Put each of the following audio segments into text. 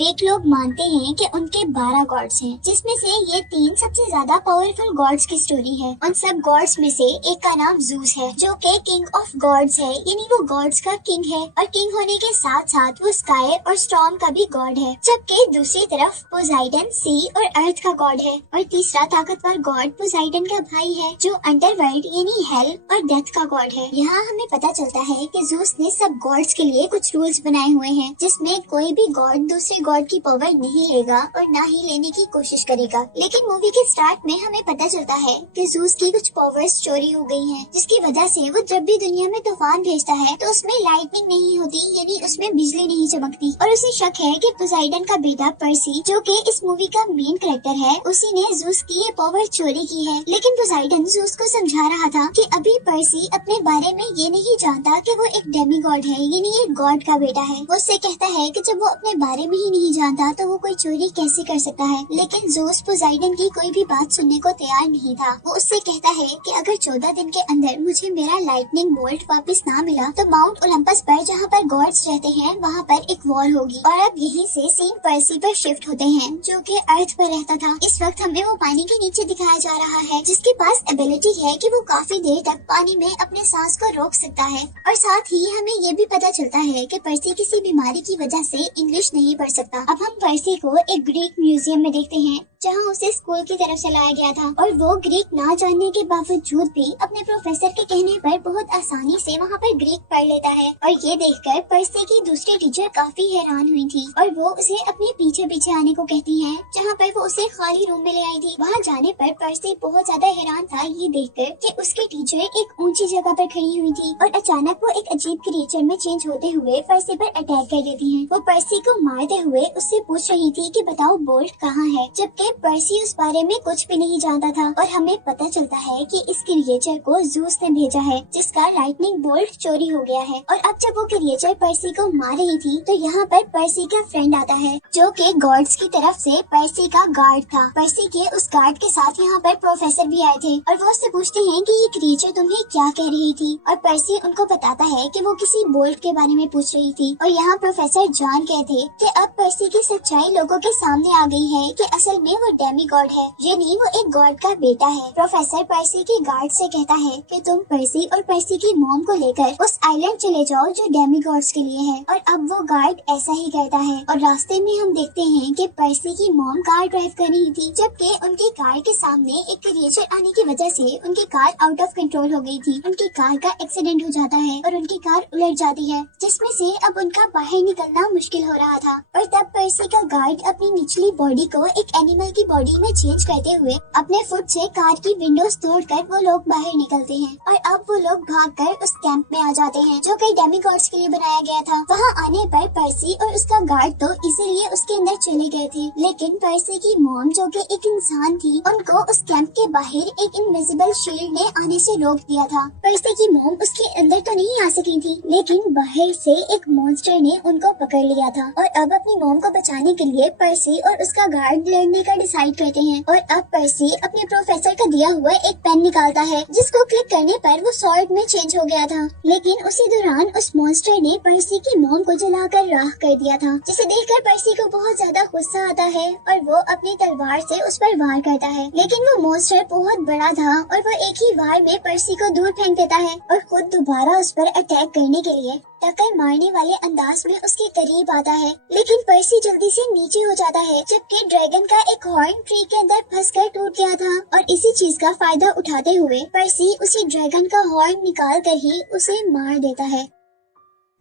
Greek लोग मानते हैं कि उनके 12 गॉड्स हैं, जिसमें से ये 3 सबसे ज्यादा पावरफुल गॉड्स की स्टोरी है। उन सब गॉड्स में से एक का नाम जूस है, जो कि किंग ऑफ गॉड्स है, यानी वो गॉड्स का किंग है। और किंग होने के साथ साथ वो स्काई और स्टॉर्म का भी गॉड है। जबकि दूसरी तरफ पोसाइडन सी और अर्थ का गॉड है। और तीसरा ताकतवर गॉड पोसाइडन का भाई है, जो अंडरवर्ल्ड यानी हेल और डेथ का गॉड है। यहाँ हमें पता चलता है कि जूस ने सब गॉड्स के लिए कुछ रूल्स बनाए हुए हैं, जिसमें कोई भी गॉड दूसरे गॉड की पावर नहीं लेगा और ना ही लेने की कोशिश करेगा। लेकिन मूवी के स्टार्ट में हमें पता चलता है कि जूस की कुछ पावर्स चोरी हो गई हैं, जिसकी वजह से वो जब भी दुनिया में तूफान भेजता है तो उसमें लाइटनिंग नहीं होती, यानी उसमें बिजली नहीं चमकती। और उसे शक है कि पोसाइडन का बेटा पर्सी, जो कि इस मूवी का मेन कैरेक्टर है, उसी ने जूस की ये पावर चोरी की है। लेकिन पोसाइडन जूस को समझा रहा था कि अभी पर्सी अपने बारे में ये नहीं जानता कि वो एक डेमी गॉड है, यानी एक गॉड का बेटा है। वो उससे कहता है कि जब वो अपने बारे में ही नहीं जानता तो वो कोई चोरी कैसे कर सकता है। लेकिन जूस पोसाइडन की कोई भी बात सुनने को तैयार नहीं था। वो उससे कहता है कि अगर 14 दिन के अंदर मुझे मेरा लाइटनिंग बोल्ट वापस ना मिला तो माउंट ओलंपस पर, जहाँ पर गॉड्स रहते हैं, वहाँ पर एक वॉर होगी। और अब यहीं से सीन पर्सी पर शिफ्ट होते हैं, जो कि अर्थ पर रहता था। इस वक्त हमें वो पानी के नीचे दिखाया जा रहा है, जिसके पास एबिलिटी है कि वो काफी देर तक पानी में अपने सांस को रोक सकता है। और साथ ही हमें ये भी पता चलता है कि पर्सी किसी बीमारी की वजह से इंग्लिश नहीं पढ़ सकता। अब हम पर्सी को एक ग्रीक म्यूजियम में देखते हैं, जहाँ उसे स्कूल की तरफ चलाया गया था। और वो ग्रीक ना जानने के बावजूद भी अपने प्रोफेसर के कहने पर बहुत आसानी से वहाँ पर ग्रीक पढ़ लेता है। और ये देखकर पर्सी की दूसरी टीचर काफी हैरान हुई थी और वो उसे अपने पीछे पीछे आने को कहती है, जहाँ पर वो उसे खाली रूम में ले आई थी। वहाँ जाने पर पर्सी बहुत ज्यादा हैरान था ये देखकर कि उसकी टीचर एक ऊंची जगह पर खड़ी हुई थी और अचानक वो एक अजीब क्रिएचर में चेंज होते हुए पर्सी पर अटैक कर देती है। वो पर्सी को मारते हुए उससे पूछ रही थी कि बताओ बोल्ट कहाँ है, जबकि पर्सी उस बारे में कुछ भी नहीं जानता था। और हमें पता चलता है कि इस क्रिएचर को जूस ने भेजा है, जिसका लाइटनिंग बोल्ट चोरी हो गया है। और अब जब वो क्रिएचर पर्सी को मार रही थी तो यहाँ पर पर्सी का फ्रेंड आता है, जो कि गॉड्स की तरफ से पर्सी का गार्ड था। पर्सी के उस गार्ड के साथ यहाँ पर प्रोफेसर भी आए थे और वो उससे पूछते हैं कि ये क्रिएचर तुम्हें क्या कह रही थी। और पर्सी उनको बताता है कि वो किसी बोल्ट के बारे में पूछ रही थी। और यहाँ प्रोफेसर जॉन कहते कि अब पर्सी की सच्चाई लोगों के सामने आ गई है कि असल में वो डेमी गॉड है, यानी वो एक गॉड का बेटा है। प्रोफेसर पर्सी के गार्ड से कहता है कि तुम पर्सी और पर्सी की मॉम को लेकर उस आइलैंड चले जाओ जो डेमी गॉड्स के लिए है। और अब वो गार्ड ऐसा ही करता है और रास्ते में हम देखते हैं कि पर्सी की मॉम कार ड्राइव कर रही थी, जबकि उनकी कार के सामने एक क्रिएचर आने की वजह से उनकी कार आउट ऑफ कंट्रोल हो गई थी। उनकी कार का एक्सीडेंट हो जाता है और उनकी कार उलट जाती है, जिसमें से अब उनका बाहर निकलना मुश्किल हो रहा था। और तब पर्सी का गार्ड अपनी निचली बॉडी को एक एनिमल की बॉडी में चेंज करते हुए अपने फुट से कार की विंडोज तोड़कर वो लोग बाहर निकलते हैं। और अब वो लोग भागकर उस कैंप में आ जाते हैं, जो कई डेमी गॉड्स के लिए बनाया गया था। वहाँ आने पर पर्सी और उसका गार्ड तो इसीलिए उसके अंदर चले गए थे, लेकिन पर्सी की मॉम, जो कि एक इंसान थी, उनको उस कैंप के बाहर एक इनविजिबल शील्ड ने आने से रोक दिया था। पर्सी की मॉम उसके अंदर तो नहीं आ सकी थी, लेकिन बाहर से एक मॉन्स्टर ने उनको पकड़ लिया था। और अब अपनी मॉम को बचाने के लिए पर्सी और उसका गार्ड लड़ने का डिसाइड करते हैं। और अब पर्सी अपने प्रोफेसर का दिया हुआ एक पेन निकालता है, जिसको क्लिक करने पर वो सॉर्ड में चेंज हो गया था। लेकिन उसी दौरान उस मॉन्स्टर ने पर्सी की मॉम को जलाकर राख कर दिया था, जिसे देखकर पर्सी को बहुत ज्यादा गुस्सा आता है और वो अपनी तलवार से उस पर वार करता है। लेकिन वो मॉन्स्टर बहुत बड़ा था और वो एक ही वार में पर्सी को दूर फेंक देता है और खुद दोबारा उस पर अटैक करने के लिए टक्कर मारने वाले अंदाज में उसके करीब आता है। लेकिन पर्सी जल्दी से नीचे हो जाता है, जबकि ड्रैगन का एक हॉर्न ट्री के अंदर फंसकर टूट गया था। और इसी चीज का फायदा उठाते हुए पर्सी उसी ड्रैगन का हॉर्न निकाल कर ही उसे मार देता है।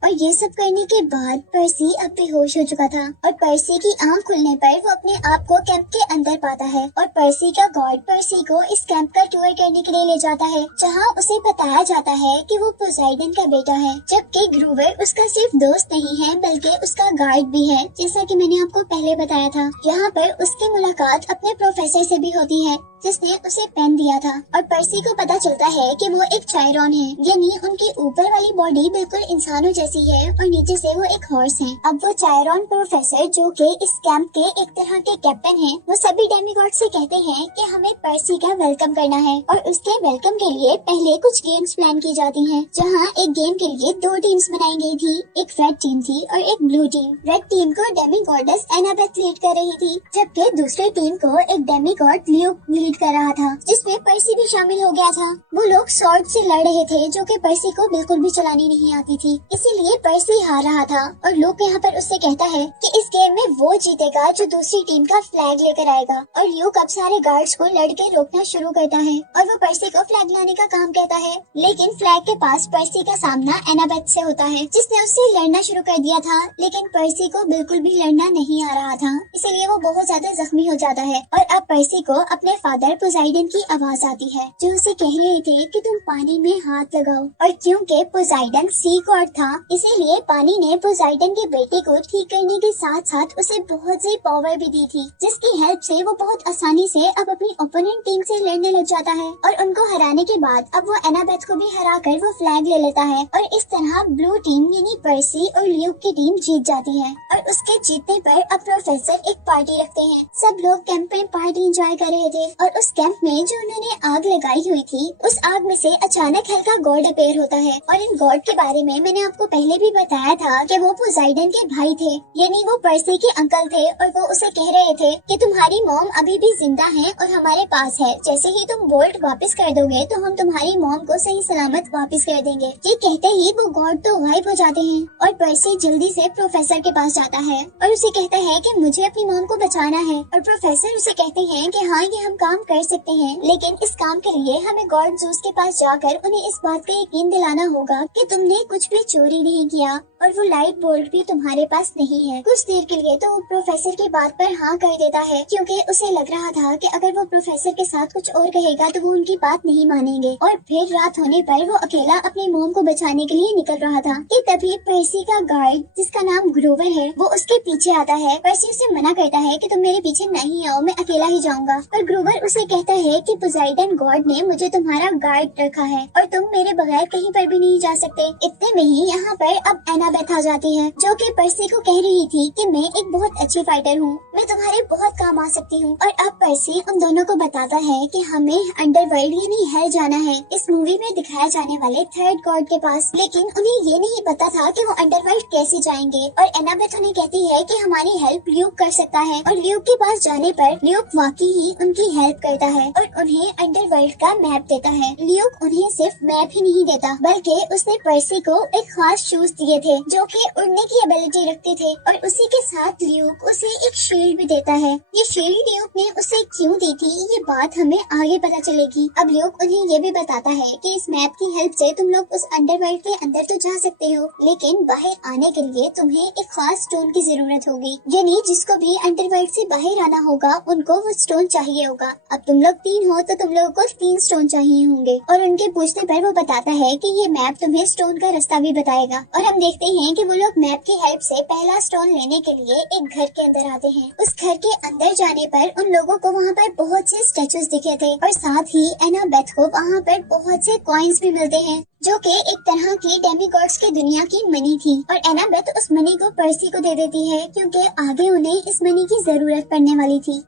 और ये सब करने के बाद पर्सी अब बेहोश हो चुका था और पर्सी की आंख खुलने पर वो अपने आप को कैंप के अंदर पाता है। और पर्सी का गार्ड पर्सी को इस कैंप का टूर करने के लिए ले जाता है, जहाँ उसे बताया जाता है कि वो पोसाइडन का बेटा है, जबकि ग्रूवर उसका सिर्फ दोस्त नहीं है बल्कि उसका गार्ड भी है, जैसा कि मैंने आपको पहले बताया था। यहाँ पर उसकी मुलाकात अपने प्रोफेसर से भी होती है, जिसने उसे पेन दिया था। और पर्सी को पता चलता है कि वो एक चायरॉन है, यानी उनकी ऊपर वाली बॉडी बिल्कुल इंसानों जैसी जैसी है और नीचे से वो एक हॉर्स है। अब वो चायरॉन प्रोफेसर जो कि इस कैंप के एक तरह के कैप्टन हैं, वो सभी डेमीगॉड से कहते हैं कि हमें पर्सी का वेलकम करना है और उसके वेलकम के लिए पहले कुछ गेम्स प्लान की जाती हैं, जहां एक गेम के लिए 2 टीम्स बनाई गई थी। एक रेड टीम थी और एक ब्लू टीम। रेड टीम को डेमीगॉडेस एनाबेथ लीड कर रही थी, जबकि दूसरी टीम को एक डेमीगॉड ल्यूक लीड कर रहा था, जिसमें पर्सी भी शामिल हो गया था। वो लोग स्वॉर्ड से लड़ रहे थे, जो कि पर्सी को बिल्कुल भी चलानी नहीं आती थी, इसीलिए पर्सी हार रहा था। और ल्यूक यहाँ पर उससे कहता है कि इस गेम में वो जीतेगा जो दूसरी टीम का फ्लैग लेकर आएगा। और ल्यूक अब सारे गार्ड्स को लड़के रोकना शुरू करता है और वो पर्सी को फ्लैग लाने का काम कहता है, लेकिन फ्लैग के पास पर्सी का सामना एनाबेथ से होता है, जिसने उससे लड़ना शुरू कर दिया था। लेकिन पर्सी को बिल्कुल भी लड़ना नहीं आ रहा था, इसलिए वो बहुत ज्यादा जख्मी हो जाता है। और अब पर्सी को अपने फादर पोसाइडन की आवाज आती है, जो उसे कह रहे थे कि तुम पानी में हाथ लगाओ। और क्योंकि पोसाइडन सी गॉड था, इसीलिए पानी ने पोसाइडन के बेटे को ठीक करने के साथ साथ उसे बहुत सी पावर भी दी थी, जिसकी हेल्प से वो बहुत आसानी से अब अपनी ओपोनेंट टीम से लड़ने लग जाता है। और उनको हराने के बाद अब वो एनाबेथ को भी हराकर वो फ्लैग ले लेता है और इस तरह ब्लू टीम यानी पर्सी और ल्यूक की टीम जीत जाती है। और उसके जीतने पर अब प्रोफेसर एक पार्टी रखते हैं। सब लोग कैंप में पार्टी एंजॉय कर रहे थे और उस कैंप में जो उन्होंने आग लगाई हुई थी, उस आग में से अचानक हल्का गॉड अपेयर होता है। और इन गॉड के बारे में मैंने आपको पहले भी बताया था कि वो पोसाइडन के भाई थे, यानी वो पर्सी के अंकल थे। और वो उसे कह रहे थे कि तुम्हारी मॉम अभी भी जिंदा है और हमारे पास है, जैसे ही तुम बोल्ट वापस कर दोगे तो हम तुम्हारी मॉम को सही सलामत वापस कर देंगे। ये कहते ही वो गॉड तो गायब हो जाते हैं और पर्सी जल्दी से प्रोफेसर के पास जाता है और उसे कहता है कि मुझे अपनी मॉम को बचाना है। और प्रोफेसर उसे कहते हैं कि हाँ, ये हम काम कर सकते हैं, लेकिन इस काम के लिए हमें गॉड जूस के पास जाकर उन्हें इस बात का यकीन दिलाना होगा कि तुमने कुछ भी चोरी नहीं किया और वो लाइट बोल्ट भी तुम्हारे पास नहीं है। कुछ देर के लिए तो वो प्रोफेसर की बात पर हाँ कर देता है, क्योंकि उसे लग रहा था कि अगर वो प्रोफेसर के साथ कुछ और कहेगा तो वो उनकी बात नहीं मानेंगे। और फिर रात होने पर वो अकेला अपनी मॉम को बचाने के लिए निकल रहा था कि तभी पर्सी का गार्ड, जिसका नाम ग्रोवर है, वो उसके पीछे आता है। पर्सी उसे मना करता है कि तुम मेरे पीछे नहीं आओ, मैं अकेला ही जाऊंगा। पर ग्रोवर उसे कहता है कि पोसाइडन गॉड ने मुझे तुम्हारा गार्ड रखा है और तुम मेरे बगैर कहीं पर भी नहीं जा सकते। इतने में ही यहाँ पर अब एनाबेथ आ जाती है, जो कि पर्सी को कह रही थी कि मैं एक बहुत अच्छी फाइटर हूँ, मैं तुम्हारे बहुत काम आ सकती हूँ। और अब पर्सी उन दोनों को बताता है कि हमें अंडरवर्ल्ड यानी हेल जाना है, इस मूवी में दिखाया जाने वाले थर्ड गॉड के पास। लेकिन उन्हें ये नहीं पता था कि वो अंडरवर्ल्ड कैसे जाएंगे। और एनाबेथ उन्हें कहती है कि हमारी हेल्प ल्यूक कर सकता है। और ल्यूक के पास जाने पर ल्यूक वाकई ही उनकी हेल्प करता है और उन्हें अंडरवर्ल्ड का मैप देता है। ल्यूक उन्हें सिर्फ मैप ही नहीं देता, बल्कि उसने पर्सी को एक खास शूज दिए थे जो कि उड़ने की एबिलिटी रखते थे। और उसी के साथ ल्यूक उसे एक शील्ड भी देता है। ये शील्ड ल्यूक ने उसे क्यों दी थी, ये बात हमें आगे पता चलेगी। अब ल्यूक उन्हें ये भी बताता है कि इस मैप की हेल्प से तुम लोग उस अंडरवर्ल्ड के अंदर तो जा सकते हो, लेकिन बाहर आने के लिए तुम्हें एक खास स्टोन की जरूरत होगी, यानी जिसको भी अंडरवर्ल्ड से बाहर आना होगा उनको वो स्टोन चाहिए होगा। अब तुम लोग 3 हो तो तुम लोगों को 3 स्टोन चाहिए होंगे। और उनके पूछने पर वो बताता है कि ये मैप तुम्हें स्टोन का रास्ता भी बताएगा। और हम देखते हैं कि वो लोग मैप की हेल्प से पहला स्टोन लेने के लिए एक घर के अंदर आते हैं। उस घर के अंदर जाने पर उन लोगों को वहाँ पर बहुत से स्टेचूज दिखे थे और साथ ही एनाबेथ को वहाँ पर बहुत से कॉइन्स भी मिलते हैं, जो कि एक तरह की डेमीगॉड्स की दुनिया की मनी थी। और एनाबेथ उस मनी को पर्सी को दे देती है, क्योंकि आगे उन्हें इस मनी की जरूरत पड़ने वाली थी।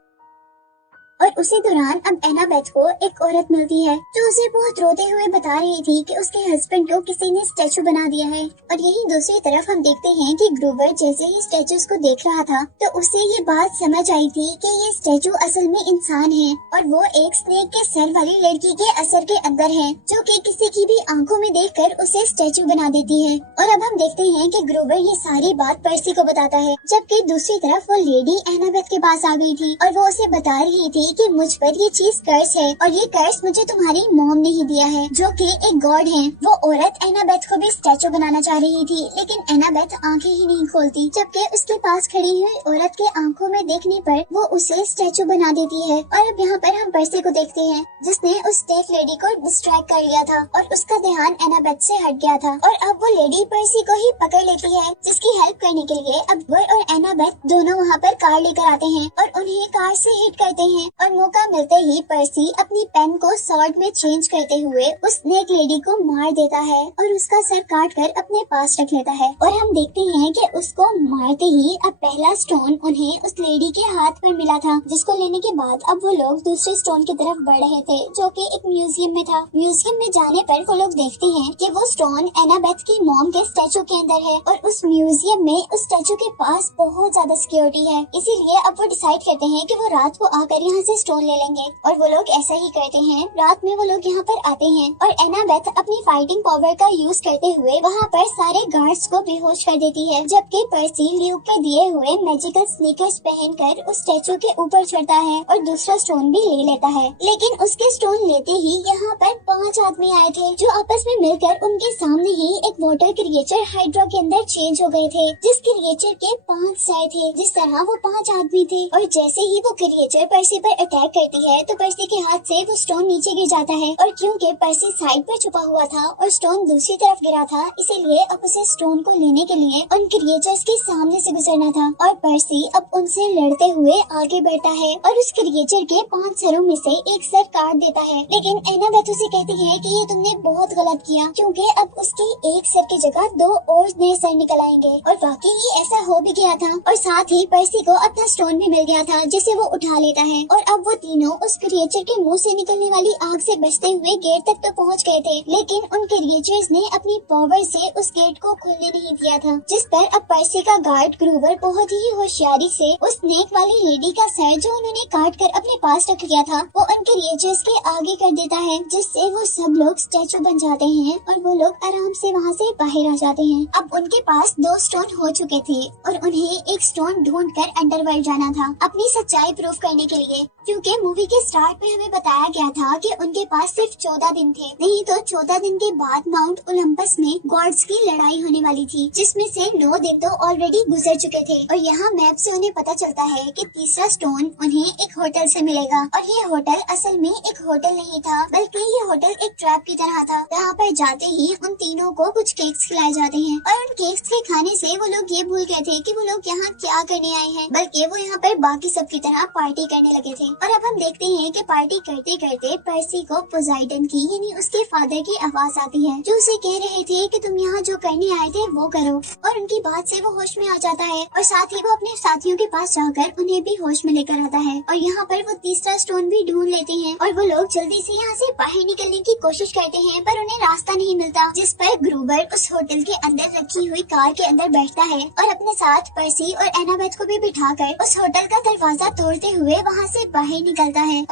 और उसी दौरान अब एनाबेथ को एक औरत मिलती है, जो उसे बहुत रोते हुए बता रही थी कि उसके हस्बैंड को किसी ने स्टैचू बना दिया है। और यही दूसरी तरफ हम देखते हैं कि ग्रोवर जैसे ही स्टैचूज को देख रहा था, तो उसे ये बात समझ आई थी कि ये स्टैचू असल में इंसान है और वो एक स्नेक के सर वाली लड़की के असर के अंदर है, जो कि किसी की भी आंखों में देखकर उसे स्टैचू बना देती है। और अब हम देखते हैं कि ग्रोवर ये सारी बात पर्सी को बताता है, जबकि दूसरी तरफ वो लेडी एनाबेथ के पास आ गई थी और वो उसे बता रही थी कि मुझ पर ये चीज कर्स है और ये कर्स मुझे तुम्हारी मॉम ने ही दिया है, जो कि एक गॉड है। वो औरत एनाबेथ को भी स्टैचू बनाना चाह रही थी, लेकिन एनाबेथ आंखें ही नहीं खोलती, जबकि उसके पास खड़ी हुई औरत के आंखों में देखने पर वो उसे स्टैचू बना देती है। और अब यहाँ पर हम पर्सी को देखते हैं, जिसने उस स्टेक लेडी को डिस्ट्रैक्ट कर लिया था और उसका ध्यान एनाबेथ से हट गया था। और अब वो लेडी पर्सी को ही पकड़ लेती है, जिसकी हेल्प करने के लिए अब वो और एनाबेथ दोनों वहाँ पर कार लेकर आते हैं और उन्हें कार से हिट करते हैं और मौका मिलते ही पर्सी अपनी पेन को सॉर्ड में चेंज करते हुए उस स्नेक लेडी को मार देता है और उसका सर काट कर अपने पास रख लेता है। और हम देखते हैं कि उसको मारते ही अब पहला स्टोन उन्हें उस लेडी के हाथ पर मिला था, जिसको लेने के बाद अब वो लोग दूसरे स्टोन की तरफ बढ़ रहे थे जो कि एक म्यूजियम में था। म्यूजियम में जाने पर वो लोग देखते हैं कि वो स्टोन एनाबेथ की मॉम के स्टैचू के अंदर है और उस म्यूजियम में उस स्टैचू के पास बहुत ज्यादा सिक्योरिटी है, इसीलिए अब वो डिसाइड करते हैं कि वो रात को आकर यहाँ से स्टोन ले लेंगे। और वो लोग ऐसा ही करते हैं। रात में वो लोग यहाँ पर आते हैं और एनाबेथ अपनी फाइटिंग पावर का यूज करते हुए वहाँ पर सारे गार्ड्स को बेहोश कर देती है, जबकि पर्सी ल्यूक के दिए हुए मैजिकल स्नीकर्स पहनकर उस स्टैचू के ऊपर चढ़ता है और दूसरा स्टोन भी ले लेता है। लेकिन उसके स्टोन लेते ही यहाँ पर 5 आदमी आए थे जो आपस में मिलकर उनके सामने ही एक वाटर क्रिएचर हाइड्रा के अंदर चेंज हो गए थे, जिस क्रिएचर के 5 सर थे। जिस तरह वो 5 आदमी थे और जैसे ही वो क्रिएचर पर्सी पर अटैक करती है तो पर्सी के हाथ से वो स्टोन नीचे गिर जाता है। और क्योंकि पर्सी साइड पर छुपा हुआ था और स्टोन दूसरी तरफ गिरा था, इसीलिए अब उसे स्टोन को लेने के लिए उन क्रिएचर्स के सामने से गुजरना था। और पर्सी अब उनसे लड़ते हुए आगे बढ़ता है और उस क्रिएचर के 5 सरों में से एक सर काट देता है। लेकिन एनाबेथ उसे कहती है कि ये तुमने बहुत गलत किया, क्योंकि अब उसके एक सर की जगह 2 और नए सर निकल आएंगे। और वाकई ही ऐसा हो भी गया था और साथ ही पर्सी को अपना स्टोन भी मिल गया था, जिसे वो उठा लेता है। और अब वो तीनों उस क्रिएचर के मुंह से निकलने वाली आग से बचते हुए गेट तक तो पहुंच गए थे, लेकिन उन क्रिएचर्स ने अपनी पावर से उस गेट को खुलने नहीं दिया था। जिस पर अब पर्सी का गार्ड ग्रूवर बहुत ही होशियारी से उस स्नेक वाली लेडी का सर जो उन्होंने काट कर अपने पास रख लिया था वो उन क्रिएचर्स के आगे कर देता है, जिससे वो सब लोग स्टैचू बन जाते हैं और वो लोग आराम से वहाँ से बाहर आ जाते हैं। अब उनके पास 2 स्टोन हो चुके थे और उन्हें एक स्टोन ढूंढकर अंडरवर्ल्ड जाना था अपनी सच्चाई प्रूफ करने के लिए, क्योंकि मूवी के स्टार्ट में हमें बताया गया था कि उनके पास सिर्फ 14 दिन थे। नहीं तो 14 दिन के बाद माउंट ओलंपस में गॉड्स की लड़ाई होने वाली थी, जिसमें से 9 दिन तो ऑलरेडी गुजर चुके थे। और यहाँ मैप से उन्हें पता चलता है कि तीसरा स्टोन उन्हें एक होटल से मिलेगा। और ये होटल असल में एक होटल नहीं था, बल्कि ये होटल एक ट्रैप की तरह था, जहाँ पर जाते ही उन तीनों को कुछ केक्स खिलाए जाते हैं। और उन केक्स के खाने से वो लोग ये भूल गए थे कि वो लोग यहाँ क्या करने आए हैं, बल्कि वो यहाँ पर बाकी सब की तरह पार्टी करने लगे थे। और अब हम देखते हैं कि पार्टी करते करते पर्सी को पोसाइडन की यानी उसके फादर की आवाज आती है, जो उसे कह रहे थे कि तुम यहाँ जो करने आए थे वो करो। और उनकी बात से वो होश में आ जाता है और साथ ही वो अपने साथियों के पास जाकर उन्हें भी होश में लेकर आता है। और यहाँ पर वो तीसरा स्टोन भी ढूंढ लेते हैं और वो लोग जल्दी से यहाँ से बाहर निकलने की कोशिश करते हैं, पर उन्हें रास्ता नहीं मिलता। जिस पर ग्रूवर उस होटल के अंदर रखी हुई कार के अंदर बैठता है और अपने साथ पर्सी और एनाबेथ को भी बिठाकर उस होटल का दरवाजा तोड़ते हुए वहाँ से बाहर निकलता है।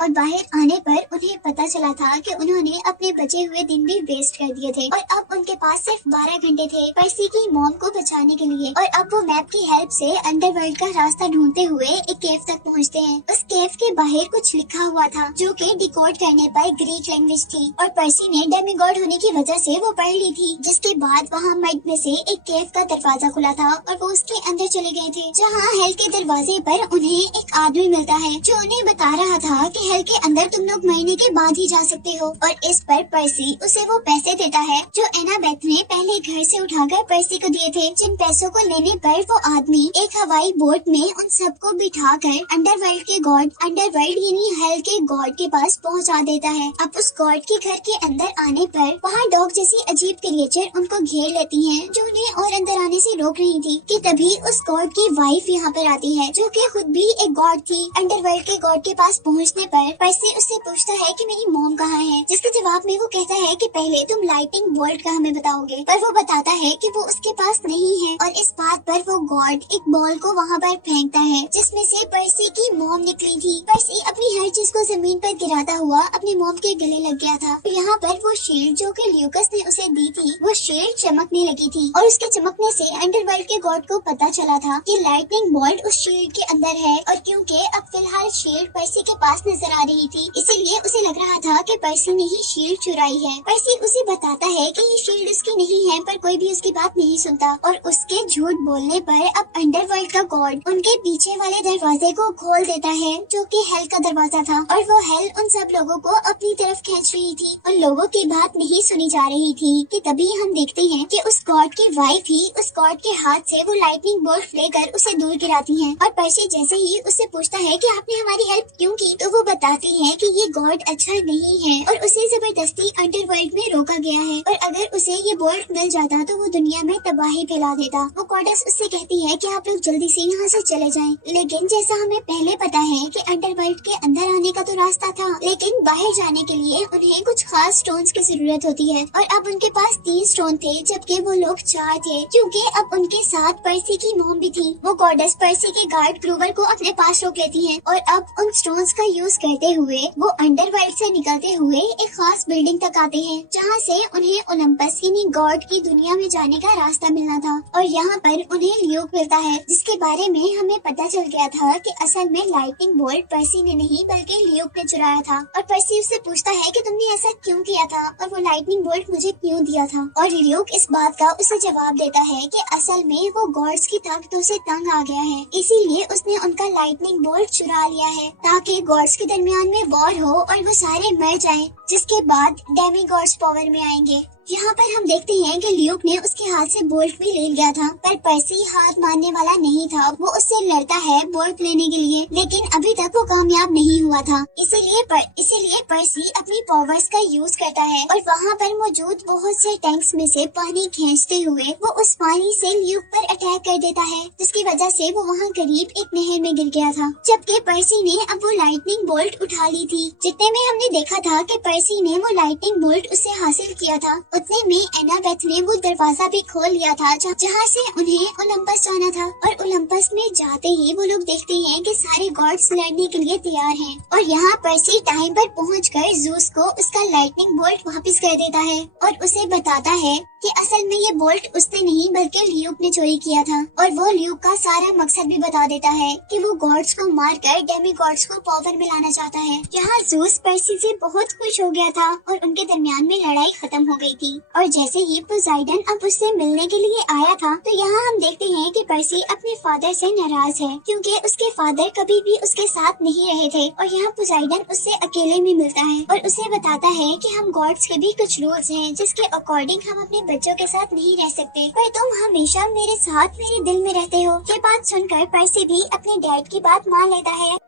और बाहर आने पर उन्हें पता चला था कि उन्होंने अपने बचे हुए दिन भी वेस्ट कर दिए थे और अब उनके पास सिर्फ 12 घंटे थे पर्सी की मॉम को बचाने के लिए। और अब वो मैप की हेल्प से अंडरवर्ल्ड का रास्ता ढूंढते हुए एक केव तक पहुंचते हैं। उस केव के बाहर कुछ लिखा हुआ था जो कि डिकोड करने पर ग्रीक लैंग्वेज थी और पर्सी ने डेमीगॉड होने की वजह से वो पढ़ ली थी। जिसके बाद वहाँ मड में से एक केव का दरवाजा खुला था और वो उसके अंदर चले गए थे, जहाँ हेल के दरवाजे पर उन्हें एक आदमी मिलता है जो उन्हें बता रहा था कि हेल के अंदर तुम लोग महीने के बाद ही जा सकते हो। और इस पर पर्सी उसे वो पैसे देता है जो एनाबेथ ने पहले घर से उठाकर पर्सी को दिए थे, जिन पैसों को लेने पर वो आदमी एक हवाई बोट में उन सबको बिठाकर अंडरवर्ल्ड के गॉड अंडरवर्ल्ड यानी हेल के गॉड के पास पहुंचा देता है। अब उस गॉड के घर के अंदर आने पर वहाँ डॉग जैसी अजीब क्रिएचर उनको घेर लेती हैं, जो उन्हें और अंदर आने से रोक रही थी कि तभी उस गॉड की वाइफ यहाँ पर आती है, जो कि खुद भी एक गॉड थी। अंडरवर्ल्ड के गॉड के पास पहुँचने पर पर्सी उससे पूछता है कि मेरी मॉम कहाँ है, जिसके जवाब में वो कहता है कि पहले तुम लाइटिंग बोल्ट का हमें बताओगे, पर वो बताता है कि वो उसके पास नहीं है। और इस बात पर वो गॉड एक बॉल को वहाँ पर फेंकता है जिसमें से पर्सी की मॉम निकली थी। पर्सी अपनी हर चीज को जमीन पर गिराता हुआ अपनी मॉम के गले लग गया था। यहाँ पर वो शील्ड जो कि ल्यूकस ने उसे दी थी वो शील्ड चमकने लगी थी और उसके चमकने से अंडरवर्ल्ड के गॉड को पता चला था कि लाइटनिंग बोल्ट उस शील्ड के अंदर है। और क्योंकि अब फिलहाल शील्ड पर्सी के पास नजर आ रही थी, इसीलिए उसे लग रहा था कि पर्सी ने ही शील्ड चुराई है। पर्सी उसे बताता है कि ये शील्ड उसकी नहीं है, पर कोई भी उसकी बात नहीं सुनता और उसके झूठ बोलने पर अब अंडरवर्ल्ड का गॉड उनके पीछे वाले दरवाजे को खोल देता है, जो कि हेल का दरवाजा था। और वो हेल उन सब लोगों को अपनी तरफ खींच रही थी और लोगों की बात नहीं सुनी जा रही थी कि तभी हम देखते हैं कि उस गॉड की वाइफ ही उस गॉड के हाथ से वो लाइटनिंग बोल्ट लेकर उसे दूर गिराती है। और पर्सी जैसे ही उससे पूछता है कि आपने हमारी हेल्प क्यों की, तो वो बताती है कि ये गॉड अच्छा नहीं है और उसे जबरदस्ती अंडरवर्ल्ड में रोका गया है और अगर उसे ये बोल्ट मिल जाता तो वो दुनिया में तबाही फैला देता। वो गॉडेस उससे कहती है कि आप लोग जल्दी से यहाँ से चले जाएं। लेकिन जैसा हमें पहले पता है कि अंडरवर्ल्ड के अंदर आने का तो रास्ता था, लेकिन बाहर जाने के लिए उन्हें कुछ खास स्टोन्स की जरूरत होती है और अब उनके पास 3 स्टोन थे, जबकि वो लोग 4 थे, क्योंकि अब उनके साथ पर्सी की मॉम भी थी। वो गॉडेस पर्सी के गार्ड ग्रूवर को अपने पास रोक लेती है और अब उन स्टोन्स का यूज करते हुए वो अंडरवर्ल्ड से निकलते हुए एक खास बिल्डिंग तक आते हैं, जहाँ से उन्हें ओलंपस यानी गॉड की दुनिया में जाने का रास्ता मिलना था। और यहाँ पर उन्हें ल्यूक मिलता है, जिसके बारे में हमें पता चल गया था कि असल में लाइटनिंग बोल्ट पर्सी ने नहीं बल्कि ल्यूक ने चुराया था। और पर्सी उससे पूछता है कि तुमने ऐसा क्यों किया था और वो लाइटनिंग बोल्ट मुझे क्यों दिया था। और ल्यूक इस बात का उसे जवाब देता है कि असल में वो गॉड्स की ताकतों से तंग आ गया है, इसीलिए उसने उनका लाइटनिंग बोल्ट चुरा लिया है ताकि गॉड्स के दरमियान में वॉर हो और वो सारे मर जाएं, जिसके बाद डेमी गॉड्स पावर में आएंगे। यहाँ पर हम देखते हैं कि ल्यूक ने उसके हाथ से बोल्ट भी ले लिया था, पर पर्सी हाथ मानने वाला नहीं था। वो उससे लड़ता है बोल्ट लेने के लिए, लेकिन अभी तक वो कामयाब नहीं हुआ था। इसीलिए पर्सी अपनी पावर्स का यूज करता है और वहाँ पर मौजूद बहुत से टैंक्स में से पानी खींचते हुए वो उस पानी से ल्यूक पर अटैक कर देता है, जिसकी वजह से वो वहाँ करीब एक नहर में गिर गया था। जबकि पर्सी ने अब वो लाइटनिंग बोल्ट उठा ली थी। जितने में हमने देखा था कि पर्सी ने वो लाइटनिंग बोल्ट उससे हासिल किया था, उतने में एनाबेथ ने वो दरवाजा भी खोल लिया था जहाँ से उन्हें ओलंपस जाना था। और ओलंपस में जाते ही वो लोग देखते हैं कि सारे गॉड्स लड़ने के लिए तैयार हैं। और यहाँ पर्सी टाइम पर पहुंचकर ज़ूस को उसका लाइटनिंग बोल्ट वापस कर देता है और उसे बताता है कि असल में ये बोल्ट उसने नहीं बल्कि ल्यूक ने चोरी किया था। और वो ल्यूक का सारा मकसद भी बता देता है कि वो गॉड्स को मारकर डेमी गॉड्स को पावर में लाना चाहता है। यहाँ ज़ूस पर्सी से बहुत खुश हो गया था और उनके दरमियान में लड़ाई खत्म हो गई थी। और जैसे ही पोसाइडन अब उससे मिलने के लिए आया था, तो यहाँ हम देखते हैं कि पर्सी अपने फादर से नाराज है, क्योंकि उसके फादर कभी भी उसके साथ नहीं रहे थे। और यहाँ पोसाइडन उससे अकेले में मिलता है और उसे बताता है कि हम गॉड्स के भी कुछ रूल्स हैं, जिसके अकॉर्डिंग हम अपने बच्चों के साथ नहीं रह सकते, पर तुम हमेशा मेरे साथ मेरे दिल में रहते हो। ये बात सुनकर पर्सी भी अपने डैड की बात मान लेता है।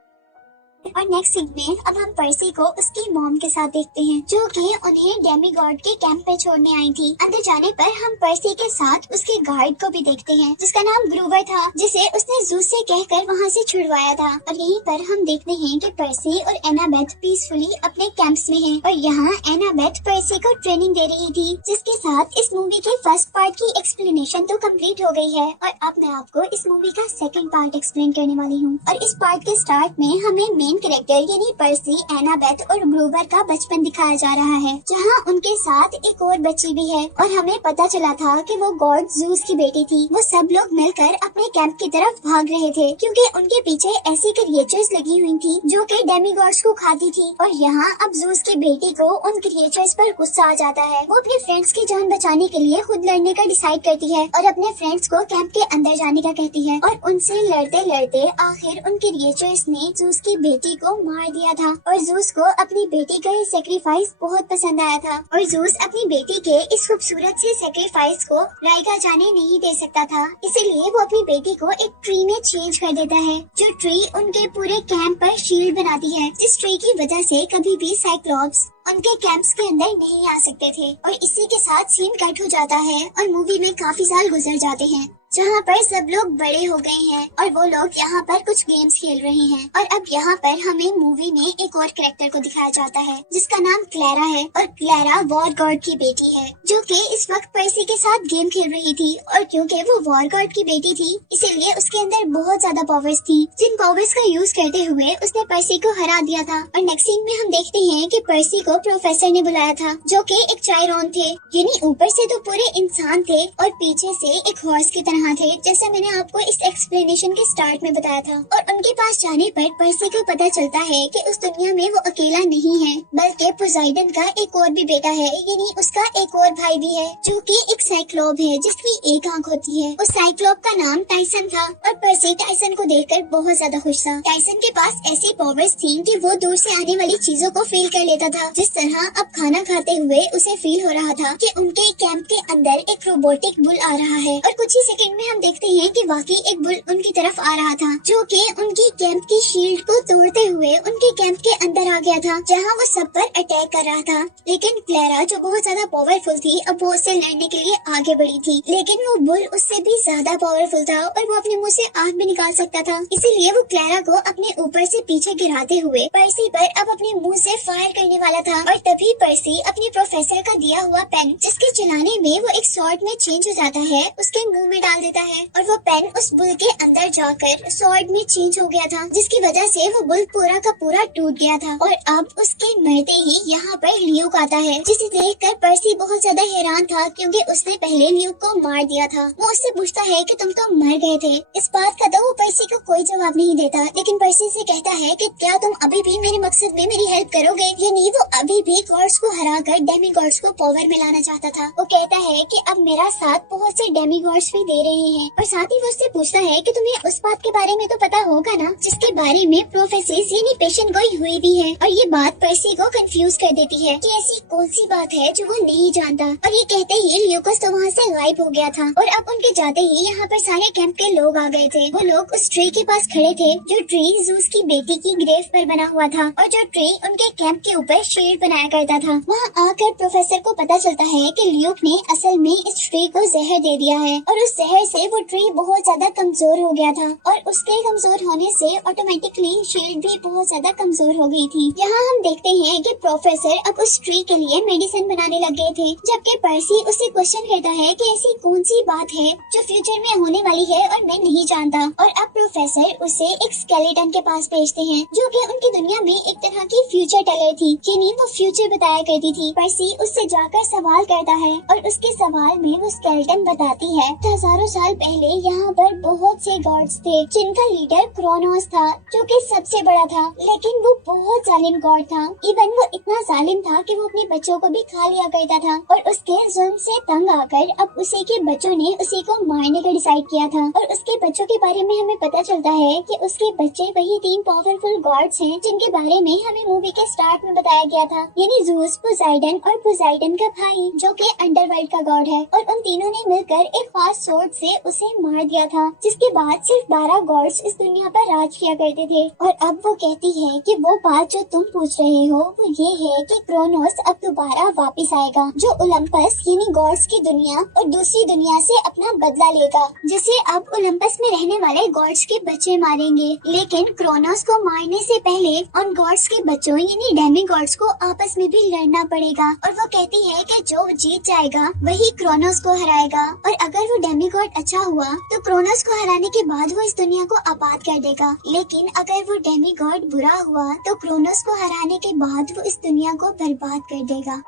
और नेक्स्ट सीन में अब हम पर्सी को उसकी मॉम के साथ देखते हैं, जो कि उन्हें डेमी गॉड के कैंप पे छोड़ने आई थी। अंदर जाने पर हम पर्सी के साथ उसके गार्ड को भी देखते हैं, जिसका नाम ग्रूवर था, जिसे उसने ज़ूस से कहकर वहाँ से छुड़वाया था। और यहीं पर हम देखते हैं कि पर्सी और एनाबेथ पीसफुली अपने कैंप्स में हैं। और यहाँ एनाबेथ पर्सी को ट्रेनिंग दे रही थी, जिसके साथ इस मूवी के फर्स्ट पार्ट की एक्सप्लेनेशन तो कम्प्लीट हो गई है। और अब मैं आपको इस मूवी का सेकेंड पार्ट एक्सप्लेन करने वाली हूँ। और इस पार्ट के स्टार्ट में हमें मेन कैरेक्टर यानी पर्सी, एनाबेथ और ग्रूवर का बचपन दिखाया जा रहा है, जहाँ उनके साथ एक और बच्ची भी है। और हमें पता चला था कि वो गॉड ज़ूस की बेटी थी। वो सब लोग मिलकर अपने कैंप की तरफ भाग रहे थे, क्योंकि उनके पीछे ऐसी क्रिएचर्स लगी हुई थी जो कि डेमी गॉड्स को खाती थी। और यहाँ अब ज़ूस की बेटी को उन क्रिएचर्स पर गुस्सा आ जाता है। वो अपने फ्रेंड्स की जान बचाने के लिए खुद लड़ने का डिसाइड करती है और अपने फ्रेंड्स को कैंप के अंदर जाने का कहती है। और उनसे लड़ते लड़ते आखिर उन क्रिएचर्स ने ज़ूस की बेटी को मार दिया था। और ज़ूस को अपनी बेटी का ये सेक्रीफाइस बहुत पसंद आया था और ज़ूस अपनी बेटी के इस खूबसूरत से सेक्रीफाइस को राइका जाने नहीं दे सकता था, इसीलिए वो अपनी बेटी को एक ट्री में चेंज कर देता है, जो ट्री उनके पूरे कैंप पर शील्ड बनाती है, जिस ट्री की वजह से कभी भी साइक्लोप्स उनके कैंप्स के अंदर नहीं आ सकते थे। और इसी के साथ सीन कट हो जाता है और मूवी में काफी साल गुजर जाते हैं, जहाँ पर सब लोग बड़े हो गए हैं और वो लोग यहाँ पर कुछ गेम्स खेल रहे हैं। और अब यहाँ पर हमें मूवी में एक और कैरेक्टर को दिखाया जाता है, जिसका नाम क्लैरा है। और क्लैरा वॉर गॉड की बेटी है, जो कि इस वक्त पर्सी के साथ गेम खेल रही थी। और क्योंकि वो वॉर गॉड की बेटी थी, इसीलिए उसके अंदर बहुत ज्यादा पावर्स थी, जिन पावर्स का यूज करते हुए उसने पर्सी को हरा दिया था। और नेक्स्ट सीन में हम देखते हैं कि पर्सी को को प्रोफेसर ने बुलाया था, जो कि एक चायरॉन थे, यानी ऊपर से तो पूरे इंसान थे और पीछे से एक हॉर्स की तरह थे, जैसे मैंने आपको इस एक्सप्लेनेशन के स्टार्ट में बताया था। और उनके पास जाने पर पर्सी को पता चलता है कि उस दुनिया में वो अकेला नहीं है, बल्कि पोसाइडन का एक और भी बेटा है, यानी उसका एक और भाई भी है, जो कि एक साइक्लोप है जिसकी एक आंख होती है। उस साइक्लोप का नाम टाइसन था और पर्सी टाइसन को देखकर बहुत ज्यादा खुश था। टाइसन के पास ऐसी पावर्स थी कि वो दूर से आने वाली चीजों को फील कर लेता था, जिस तरह अब खाना खाते हुए उसे फील हो रहा था कि उनके कैंप के अंदर एक रोबोटिक बुल आ रहा है। और कुछ ही सेकंड में हम देखते हैं कि वाकई एक बुल उनकी तरफ आ रहा था, जो कि उनकी कैंप की शील्ड को तोड़ते हुए उनके कैंप के अंदर आ गया था, जहां वो सब पर अटैक कर रहा था। लेकिन क्लेरा, जो बहुत ज्यादा पावरफुल थी, अब वो उससे लड़ने के लिए आगे बढ़ी थी, लेकिन वो बुल उससे भी ज्यादा पावरफुल था और वो अपने मुंह से आग भी निकाल सकता था। इसीलिए वो क्लेरा को अपने ऊपर से पीछे गिराते हुए पर्सी पर अब अपने मुंह से फायर करने वाला था। और तभी पर्सी अपने प्रोफेसर का दिया हुआ पेन, जिसके चलाने में वो एक स्वॉर्ड में चेंज हो जाता है, उसके मुंह में डाल देता है और वो पेन उस बुल के अंदर जाकर स्वॉर्ड में चेंज हो गया था, जिसकी वजह से वो बुल पूरा का पूरा टूट गया था। और अब उसके मरते ही यहाँ पर ल्यूक आता है, जिसे देखकर पर्सी बहुत ज्यादा हैरान था, क्योंकि उसने पहले ल्यूक को मार दिया था। वो उससे पूछता है कि तुम तो मर गए थे। इस बात का तो वो पर्सी को कोई जवाब नहीं देता, लेकिन पर्सी से कहता है कि क्या तुम अभी भी मेरे मकसद में मेरी हेल्प करोगे? यानी वो अभी भी गॉड्स को हराकर डेमी गॉड्स को पावर में लाना चाहता था। वो कहता है कि अब मेरा साथ बहुत से डेमी गॉड्स भी दे रहे हैं, और साथ ही वो उससे पूछता है कि तुम्हें उस बात के बारे में तो पता होगा ना, जिसके बारे में प्रोफेसिस यानी पेशेंट गोई हुई भी है। और ये बात पर्सी को कंफ्यूज कर देती है कि ऐसी कौन सी बात है जो वो नहीं जानता। और ये कहते ही ल्यूकस तो वहाँ से गायब हो गया था। और अब उनके जाते ही यहाँ पर सारे कैंप के लोग आ गए थे। वो लोग उस ट्री के पास खड़े थे, जो ट्री जूस की बेटी की ग्रेव पर बना हुआ था, और जो ट्री उनके कैंप के ऊपर शील्ड बनाया करता था। वहाँ आकर प्रोफेसर को पता चलता है कि ल्यूक ने असल में इस ट्री को जहर दे दिया है, और उस जहर से वो ट्री बहुत ज्यादा कमजोर हो गया था, और उसके कमजोर होने से ऑटोमेटिकली शील्ड भी बहुत ज्यादा कमजोर हो गई थी। यहाँ हम देखते हैं कि प्रोफेसर अब उस ट्री के लिए मेडिसिन बनाने लग गए थे, जबकि पर्सी उससे क्वेश्चन करता है कि ऐसी कौन सी बात है जो फ्यूचर में होने वाली है और मैं नहीं जानता। और अब प्रोफेसर उसे एक स्केलेटन के पास भेजते हैं, जो कि उनकी दुनिया में एक तरह की फ्यूचर टेलर थी, यानी वो फ्यूचर बताया करती थी। पर्सी उससे जाकर सवाल करता है, और उसके सवाल में वो स्केलेटन बताती है कि हजारों साल पहले यहाँ पर बहुत से गॉड्स थे, जिनका लीडर क्रोनोस था, जो कि सबसे बड़ा था, लेकिन वो बहुत जालिम गॉड था। इवन वो इतना जालिम था कि वो अपने बच्चों को भी खा लिया करता था, और उसके जुल्म से तंग आकर अब उसी के बच्चों ने उसी को मारने का डिसाइड किया था। और उसके बच्चों के बारे में हमें पता चलता है कि उसके बच्चे वही 3 पावरफुल गॉड्स हैं, जिनके बारे में हमें मूवी के स्टार्ट में बताया गया था, यानी ज़ूस, पोसाइडन और पोसाइडन का भाई, जो कि अंडरवर्ल्ड का गॉड है। और उन तीनों ने मिलकर एक खास सोर्ड से उसे मार दिया था, जिसके बाद सिर्फ 12 गॉड्स इस दुनिया पर राज किया करते थे। और अब वो कहती है कि वो बात जो तुम पूछ रहे हो वो ये है कि क्रोनोस अब दोबारा वापस आएगा, जो ओलंपस यानी गॉड्स की दुनिया और दूसरी दुनिया से अपना बदला लेगा, जिसे अब ओलंपस में रहने वाले गॉड्स के बच्चे मारेंगे। लेकिन क्रोनोस को मारने से पहले उन गॉड्स के बच्चों यानी डेमी गॉड्स को आपस में भी लड़ना पड़ेगा। और वो कहती है कि जो जीत जाएगा वही क्रोनोस को हराएगा, और अगर वो डेमी गॉड अच्छा हुआ तो क्रोनोस को हराने के बाद वो इस दुनिया को आबाद कर देगा। लेकिन अगर वो डेमी गॉड बुरा हुआ तो क्रोनोस को हराने के बाद वो इस दुनिया को बर्बाद कर देगा।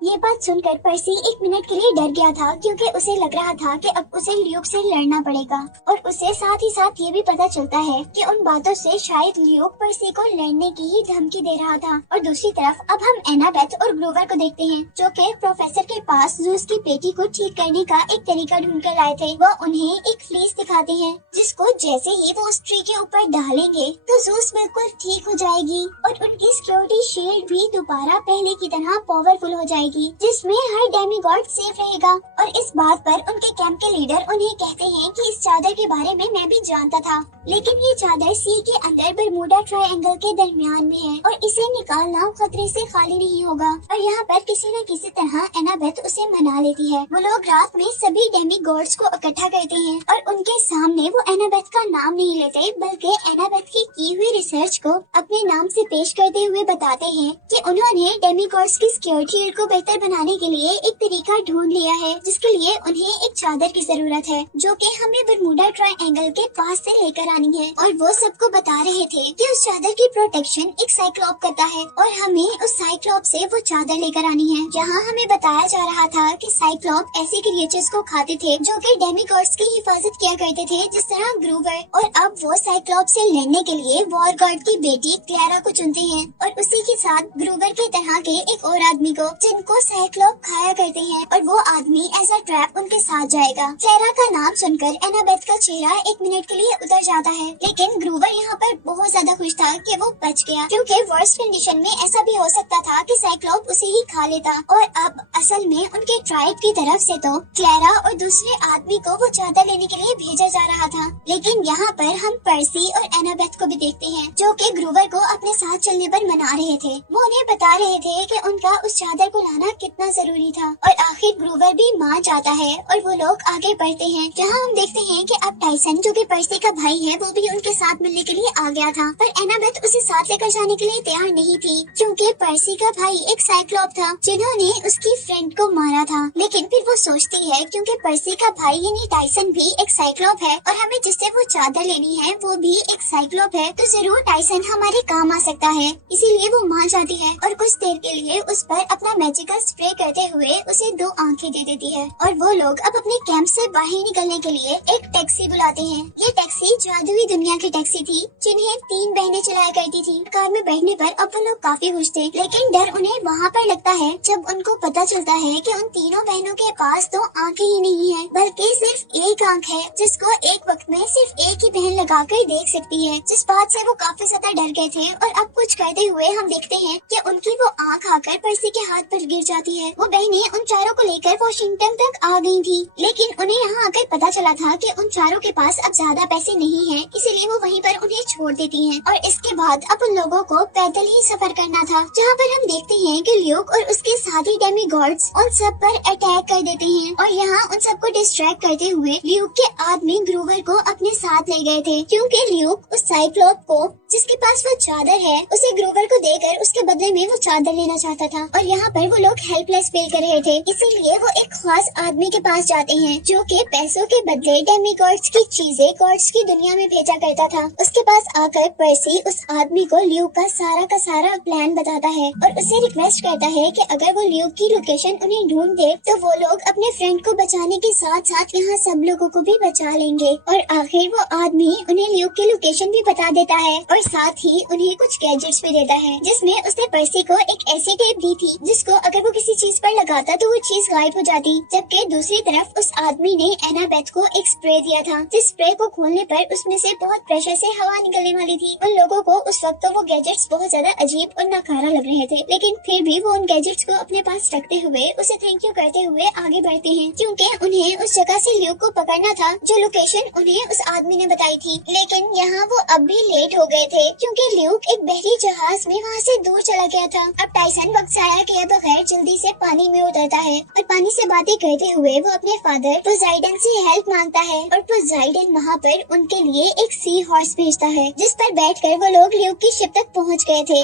ये बात सुनकर पर्सी 1 मिनट के लिए डर गया था, क्योंकि उसे लग रहा था कि अब उसे ल्यूक से लड़ना पड़ेगा। और उसे साथ ही साथ ये भी पता चलता है कि उन बातों से शायद ल्यूक पर्सी को लड़ने की ही धमकी दे रहा था। और दूसरी तरफ अब हम एनाबेथ और ग्रोवर को देखते हैं, जो कि प्रोफेसर के पास ज़ूस की बेटी को ठीक करने का एक तरीका ढूंढ कर लाए थे। वो उन्हें एक फ्लीस दिखाते हैं, जिसको जैसे ही वो उस ट्री के ऊपर डालेंगे तो ज़ूस बिल्कुल ठीक हो जाएगी, और उनकी सिक्योरिटी शील्ड भी दोबारा पहले की तरह पावरफुल हो जाएगी, जिसमें हर डेमी गॉड सेफ रहेगा। और इस बात पर उनके कैंप के लीडर उन्हें कहते हैं कि इस चादर के बारे में मैं भी जानता था, लेकिन ये चादर सी के अंदर बरमूडा ट्रायंगल के दरमियान में है, और इसे निकालना खतरे से खाली नहीं होगा। और यहाँ पर किसी न किसी तरह एनाबेथ उसे मना लेती है। वो लोग रात में सभी डेमी गॉड्स को इकट्ठा करते हैं, और उनके सामने वो एनाबेथ का नाम नहीं लेते, बल्कि एनाबेथ की हुई रिसर्च को अपने नाम से पेश करते हुए बताते हैं कि उन्होंने डेमी गॉड्स की सिक्योरिटी को बेहतर बनाने के लिए एक तरीका ढूंढ लिया है, जिसके लिए उन्हें एक चादर की जरूरत है जो कि हमें बरमूडा ट्रायंगल के पास से लेकर आनी है। और वो सबको बता रहे थे कि उस चादर की प्रोटेक्शन एक साइक्लॉप करता है और हमें उस साइक्लॉप से वो चादर लेकर आनी है। यहाँ हमें बताया जा रहा था कि साइक्लॉप ऐसे क्रिएचर्स को खाते थे जो कि डेमीगॉड्स की हिफाजत किया करते थे, जिस तरह ग्रूवर। और अब वो साइक्लॉप से लड़ने के लिए वॉर गॉड की बेटी क्लैरा को चुनते हैं और उसी के साथ ग्रूवर के तरह के एक और आदमी को, जिनको साइक्लॉप खाया करते हैं। और वो आदमी एज अ ट्रैप उनके साथ जाएगा। क्लैरा का नाम सुनकर एनाबेथ का चेहरा एक मिनट के लिए उतर जाता है, लेकिन ग्रूवर यहाँ पर बहुत ज्यादा खुश था कि वो बच गया, क्योंकि वर्स्ट कंडीशन में ऐसा भी हो सकता था कि साइक्लॉप उसे ही खा लेता। और अब असल में उनके ट्राइब की तरफ से तो क्लैरा और दूसरे आदमी को वो चादर लेने के लिए भेजा जा रहा था। लेकिन यहाँ पर हम पर्सी और एनाबेथ को भी देखते हैं, जो कि ग्रूवर को अपने साथ चलने पर मना रहे थे। वो उन्हें बता रहे थे कि उनका उस चादर को लाना कितना जरूरी था। और आखिर ग्रूवर भी मान जाता है और वो लोग आगे बढ़ते हैं, जहाँ हम देखते हैं कि अब टाइसन, जो कि पर्सी का भाई है, वो भी उनके साथ मिलने के लिए आ गया था। पर एनाबेथ उसे साथ लेकर जाने के लिए तैयार नहीं थी, क्योंकि पर्सी का भाई एक साइक्लॉप था जिन्होंने उसकी फ्रेंड को मारा था। लेकिन फिर वो सोचती है, क्योंकि पर्सी का भाई यानी टाइसन भी एक साइक्लॉप है और हमें जिससे वो चादर लेनी है वो भी एक साइक्लॉप है, तो जरूर टाइसन हमारे काम आ सकता है। इसीलिए वो मान जाती है और कुछ देर के लिए उस पर अपना मैजिकल स्प्रे करते हुए उसे 2 आंखें दे देती है। और वो लोग अब अपने कैंप से बाहर निकलने के लिए एक टैक्सी बुलाते हैं। ये टैक्सी जादुई दुनिया की टैक्सी थी, जिन्हें 3 बहनें चलाया करती थी। कार में बैठने पर अब वो लोग काफी खुश थे, लेकिन डर उन्हें वहाँ पर लगता है जब उनको पता चलता है कि उन तीनों बहनों के पास 2 आंखें ही नहीं है, बल्कि सिर्फ एक आंख है, जिसको एक वक्त में सिर्फ एक ही बहन लगाकर देख सकती है। जिस बात से वो काफी ज्यादा डर गए थे। और अब कुछ कहते हुए हम देखते हैं कि उनकी वो आंख आकर पर्सी के हाथ पर गिर जाती है। वो बहनें उन चारों को लेकर वॉशिंगटन तक आ गई थी, लेकिन उन्हें यहाँ आकर पता चला था कि उन चारों के पास अब ज्यादा पैसे नहीं है, इसीलिए वो वहीं पर उन्हें छोड़ देती हैं। और इसके बाद अब उन लोगों को पैदल ही सफर करना था, जहाँ पर हम देखते हैं कि ल्यूक और उसके साथी डेमीगॉड्स उन सब पर अटैक कर देते हैं। और यहाँ उन सबको डिस्ट्रैक्ट करते हुए ल्यूक के आदमी ग्रूवर को अपने साथ ले गए थे, क्योंकि ल्यूक उस साइक्लॉप को, जिसके पास वो चादर है, उसे ग्रूवर को देकर उसके बदले में वो चादर लेना चाहता था। और यहाँ पर वो लोग हेल्पलेस फील कर रहे थे, इसीलिए वो एक खास आदमी के पास जाते हैं, जो कि पैसों के बदले डेमीगॉड्स की चीजें गॉड्स की दुनिया में भेजा करता था। उसके पास आकर पर्सी उस आदमी को ल्यूक का सारा प्लान बताता है और उससे रिक्वेस्ट करता है कि अगर वो ल्यूक की लोकेशन उन्हें ढूंढ दे तो वो लोग अपने फ्रेंड को बचाने के साथ साथ यहाँ सब लोगों को भी बचा लेंगे। और आखिर वो आदमी उन्हें ल्यूक की लोकेशन भी बता देता है और साथ ही उन्हें कुछ गैजेट्स भी देता है, जिसमें उसने पर्सी को एक ऐसी टेप दी थी जिसको अगर वो किसी चीज पर लगाता तो वो चीज गायब हो जाती। जबकि दूसरी तरफ उस आदमी ने एनाबेथ को एक स्प्रे दिया था, जिस स्प्रे को खोलने पर उसमें से बहुत प्रेशर से हवा निकलने वाली थी। उन लोगों को उस वक्त तो वो गैजेट्स बहुत ज्यादा अजीब और नकारा लग रहे थे, लेकिन फिर भी वो उन गैजेट्स को अपने पास रखते हुए उसे थैंक यू करते हुए आगे बढ़ते हैं, क्योंकि उन्हें उस जगह से ल्यूक को पकड़ना था जो लोकेशन उन्हें उस आदमी ने बताई थी। लेकिन यहाँ वो अब भी लेट हो गए थे, क्योंकि ल्यूक एक बहरी जहाज में वहाँ से दूर चला गया था। अब टाइसन वक्त आया किए बगैर जल्दी से पानी में उतरता है और पानी से बातें करते हुए वो अपने फादर पोसाइडन से हेल्प मांगता है। और पोसाइडन वहाँ पर उनके लिए एक सी हॉर्स भेजता है, जिस पर बैठकर वो लोग ल्यूक की शिप तक पहुँच गए थे।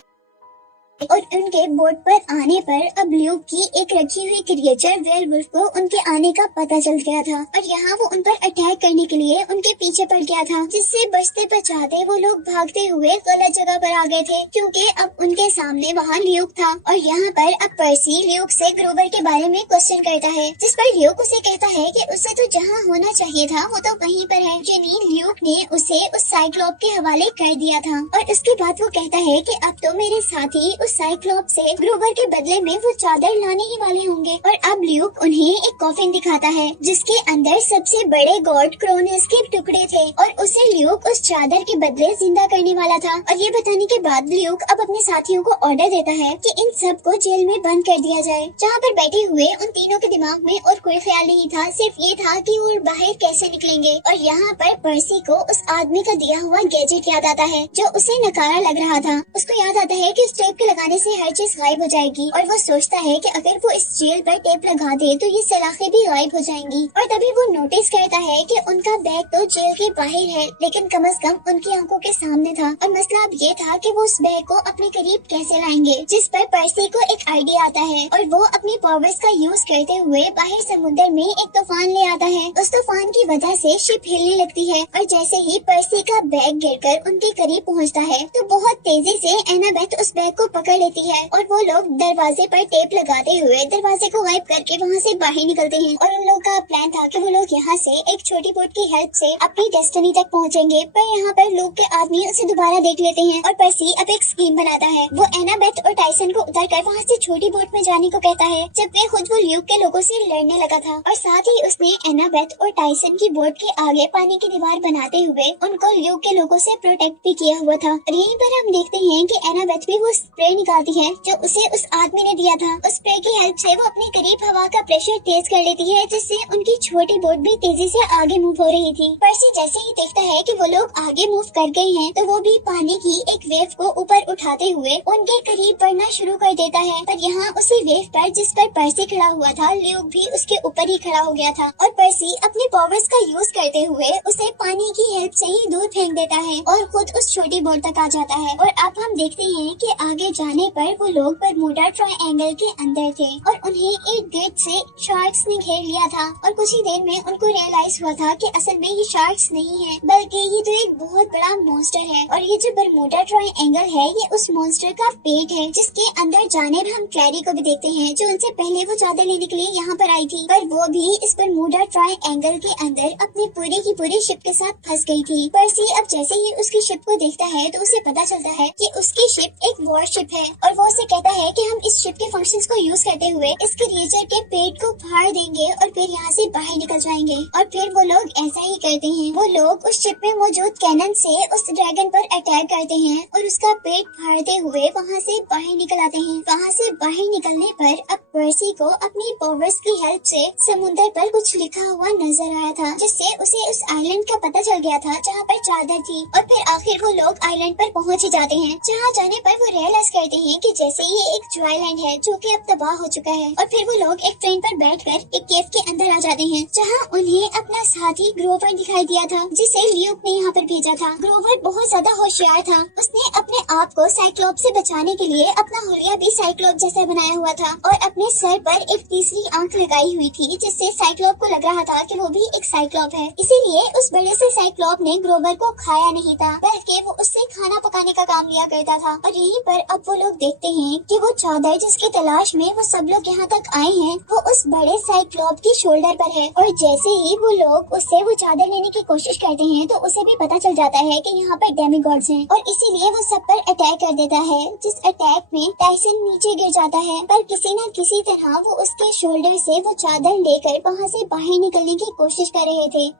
और उनके बोट पर आने पर अब ल्यूक की एक रखी हुई क्रिएचर वेयरवुल्फ को उनके आने का पता चल गया था और यहाँ वो उन पर अटैक करने के लिए उनके पीछे पड़ गया था, जिससे बचते बचाते वो लोग भागते हुए गलत जगह पर आ गए थे, क्योंकि अब उनके सामने वहाँ ल्यूक था। और यहाँ पर अब पर्सी ल्यूक से ग्रूवर के बारे में क्वेश्चन करता है, जिस पर ल्यूक उसे कहता है कि उसे तो जहाँ होना चाहिए था वो तो वहीं पर है, यानी ल्यूक ने उसे उस साइक्लॉप के हवाले कर दिया था। और उसके बाद वो कहता है कि अब तो मेरे साथी उस साइक्लॉप से ग्रूवर के बदले में वो चादर लाने ही वाले होंगे। और अब ल्यूक उन्हें एक कॉफिन दिखाता है, जिसके अंदर सबसे बड़े गॉड क्रोनस के टुकड़े थे और उसे ल्यूक उस चादर के बदले जिंदा करने वाला था। और ये बताने के बाद ल्यूक अब अपने साथियों को ऑर्डर देता है कि इन सब को जेल में बंद कर दिया जाए, जहाँ पर बैठे हुए उन तीनों के दिमाग में और कोई ख्याल नहीं था, सिर्फ ये था कि वो बाहर कैसे निकलेंगे। और यहाँ पर पर्सी को उस आदमी का दिया हुआ गैजेट याद आता है, जो उसे नकारा लग रहा था। उसको याद आता है कि उस टेप के लगाने से हर चीज गायब हो जाएगी और वो सोचता है कि अगर वो इस जेल पर टेप लगा दे तो ये सलाखें भी गायब हो जाएंगी। और तभी वो नोटिस करता है कि उनका बैग तो जेल के बाहर है, लेकिन कम से कम उनकी आंखों के सामने था। और मसला अब ये था कि वो उस बैग को अपने करीब कैसे लाएंगे, जिस पर पर्सी को एक आइडिया आता है और वो अपनी पावर्स का यूज करते हुए बाहर समुद्र में एक तूफान ले आता है। उस तूफान की वजह से शिप हिलने लगती है और जैसे ही पर्सी का बैग गिरकर उनके करीब पहुंचता है तो बहुत तेजी से एनाबेथ उस बैग को पकड़ लेती है और वो लोग दरवाजे पर टेप लगाते हुए दरवाजे को गायब करके वहाँ से बाहर निकलते हैं। और उन लोगों का प्लान था कि वो लोग यहाँ से एक छोटी बोट की हेल्प से अपनी डेस्टिनी तक पहुँचेंगे, पर यहाँ पर लोग के आदमी उसे दोबारा देख लेते हैं और पर्सी अब एक स्कीम बनाता है। वो एनाबेथ और टाइसन को उतारकर वहाँ से छोटी बोट में जाने को कहता है, जबकि खुद वो ल्यूक के लोगों से लड़ने लगा था। और साथ ही उसने एनाबेथ और टाइसन की बोट के आगे पानी की दीवार बनाते हुए उनको ल्यूक के लोगों से प्रोटेक्ट भी किया हुआ था। और यहीं पर हम देखते हैं कि एनाबेथ भी वो स्प्रे निकालती है जो उसे उस आदमी ने दिया था। उस स्प्रे की हेल्प से वो अपने करीब हवा का प्रेशर तेज कर लेती है, जिससे उनकी छोटी बोट भी तेजी से आगे मूव हो रही थी। पर्सी जैसे ही देखता है कि वो लोग आगे मूव कर गए हैं तो वो भी पानी की एक वेव को ऊपर उठाते हुए उनके करीब बढ़ना शुरू कर देता है। पर यहाँ उसी वेव पर जिस पर पर्सी खड़ा हुआ था, ल्यूक भी उसके ऊपर ही खड़ा हो गया था और पर्सी अपने पावर्स का यूज करते हुए उसे पानी की हेल्प से ही दूर फेंक देता है और खुद उस छोटी बोट तक आ जाता है। और अब हम देखते हैं कि आगे जाने पर वो लोग बरमूडा ट्रायंगल के अंदर थे और उन्हें एक गेट से शार्क्स ने घेर लिया था। और कुछ ही देर में उनको रियलाइज हुआ था कि असल में ये शार्क्स नहीं है, बल्कि ये तो एक बहुत बड़ा मॉन्स्टर है। और ये जो बरमूडा ट्रायंगल है ये उस मॉन्स्टर का पेट है, जिसके अंदर जाने पर हम क्लैरी को भी देखते हैं जो उनसे पहले वो चादर लेने के लिए यहाँ पर आई थी, पर वो भी इस बरमूडा ट्रायंगल के अंदर अपनी पूरी की पूरी शिप के साथ फंस गई थी। पर्सी अब जैसे ही उसकी शिप को देखता है तो उसे पता चलता है कि उसकी शिप एक वॉरशिप है और वो उसे कहता है कि हम इस शिप के फंक्शंस को यूज करते हुए इस क्रिएचर के पेट को फाड़ देंगे और फिर यहाँ से बाहर निकल जाएंगे। और फिर वो लोग ऐसा ही करते हैं। वो लोग उस शिप में मौजूद कैनन से उस ड्रैगन पर अटैक करते हैं और उसका पेट फाड़ते हुए वहाँ से बाहर निकल आते हैं। वहाँ से बाहर निकलने पर अब पर्सी को अपनी पावर्स की हेल्प से समुद्र पर कुछ लिखा हुआ नजर आया था, जिससे उसे उस आइलैंड का पता चल गया था जहाँ पर चादर थी। और फिर आखिर वो लोग आइलैंड पर पहुँच ही जाते हैं, जहाँ जाने पर वो रियलाइज करते हैं कि जैसे ये एक ड्राईलैंड है जो कि अब तबाह हो चुका है। और फिर वो लोग एक ट्रेन पर बैठकर एक केव के अंदर आ जाते हैं, जहाँ उन्हें अपना साथी ग्रोवर दिखाई दिया था, जिसे ल्यूक ने यहाँ पर भेजा था। ग्रोवर बहुत ज्यादा होशियार था। उसने अपने आप को साइक्लोप से बचाने के लिए अपना हुलिया भी साइक्लोप जैसा बनाया हुआ था और अपने सर पर एक तीसरी आंख लगाई हुई थी, जिससे साइक्लोप को लग रहा था कि वो भी एक साइक्लोप है। इसीलिए उस बड़े से साइक्लोप ने ग्रोवर को खाया नहीं था, बल्कि वो उससे खाना पकाने का काम लिया करता था। और यहीं पर अब वो लोग देखते हैं कि वो चादर जिसकी तलाश में वो सब लोग यहाँ तक आए हैं वो उस बड़े साइक्लोप की शोल्डर पर है। और जैसे ही वो लोग उससे वो चादर लेने की कोशिश करते हैं तो उसे भी पता चल जाता है कि यहाँ पर डेमीगॉड्स हैं और इसीलिए वो सब पर अटैक कर देता है, जिस अटैक में टाइसन नीचे गिर जाता है। पर किसी न किसी तरह वो उसके शोल्डर से वो चादर लेकर वहाँ से बाहर निकलने की कोशिश कर रहे थे